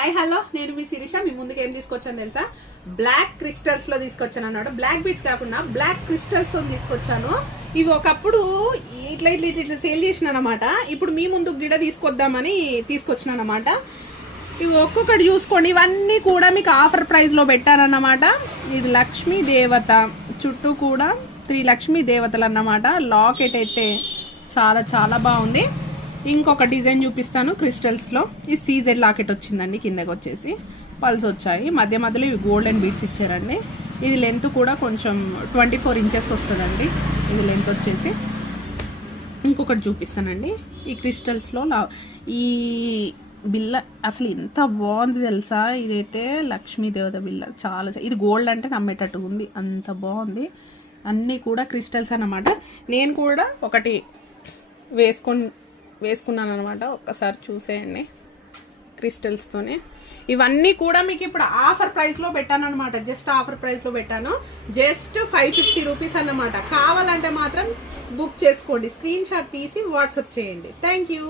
Hi hello, నేను మీ శిరీష. మీ ముందుకు ఏం తీసుకొచ్చాను తెలుసా? బ్లాక్ క్రిస్టల్స్ లో తీసుకొచ్చాను అన్నమాట. బ్లాక్ బీడ్స్ కాకుండా బ్లాక్ క్రిస్టల్స్ తో తీసుకొచ్చాను. ఇవి ఒకప్పుడు ఇట్లా ఇట్లా ఇట్లా సేల్ చేసిన అనమాట. ఇప్పుడు మీ ముందుకు గిడ తీసుకొద్దామని తీసుకొచ్చిన అనమాట. ఇవి ఒక్కొక్కటి చూసుకోండి. ఇవన్నీ కూడా మీకు ఆఫర్ ప్రైస్ లో పెట్టానన్నమాట. ఇది లక్ష్మీ దేవత, చుట్టూ కూడా 3 లక్ష్మీ దేవతలు అన్నమాట. లాకెట్ అయితే చాలా చాలా బాగుంది. ఇంకొక డిజైన్ చూపిస్తాను క్రిస్టల్స్లో. ఈ సీజెడ్ లాకెట్ వచ్చిందండి, కిందకి వచ్చేసి పల్స్ వచ్చాయి. మధ్య మధ్యలో ఇవి గోల్డెన్ బీడ్స్ ఇచ్చారండి. ఇది లెంత్ కూడా కొంచెం 24 ఇంచెస్ వస్తుందండి ఇది లెంత్ వచ్చేసి. ఇంకొకటి చూపిస్తానండి ఈ క్రిస్టల్స్లో. ఈ బిల్ల అసలు ఎంత బాగుంది తెలుసా? ఇదైతే లక్ష్మీదేవత బిల్ల. చాలా ఇది గోల్డ్ అంటే నమ్మేటట్టు ఉంది, అంత బాగుంది. అన్నీ కూడా క్రిస్టల్స్ అన్నమాట. నేను కూడా ఒకటి వేసుకున్నాను అనమాట. ఒక్కసారి చూసేయండి క్రిస్టల్స్తోనే. ఇవన్నీ కూడా మీకు ఇప్పుడు ఆఫర్ ప్రైస్లో పెట్టాను అనమాట. జస్ట్ ఆఫర్ ప్రైస్లో పెట్టాను. జస్ట్ 550 రూపీస్ అన్నమాట. కావాలంటే మాత్రం బుక్ చేసుకోండి. స్క్రీన్ షాట్ తీసి వాట్సాప్ చేయండి. Thank you.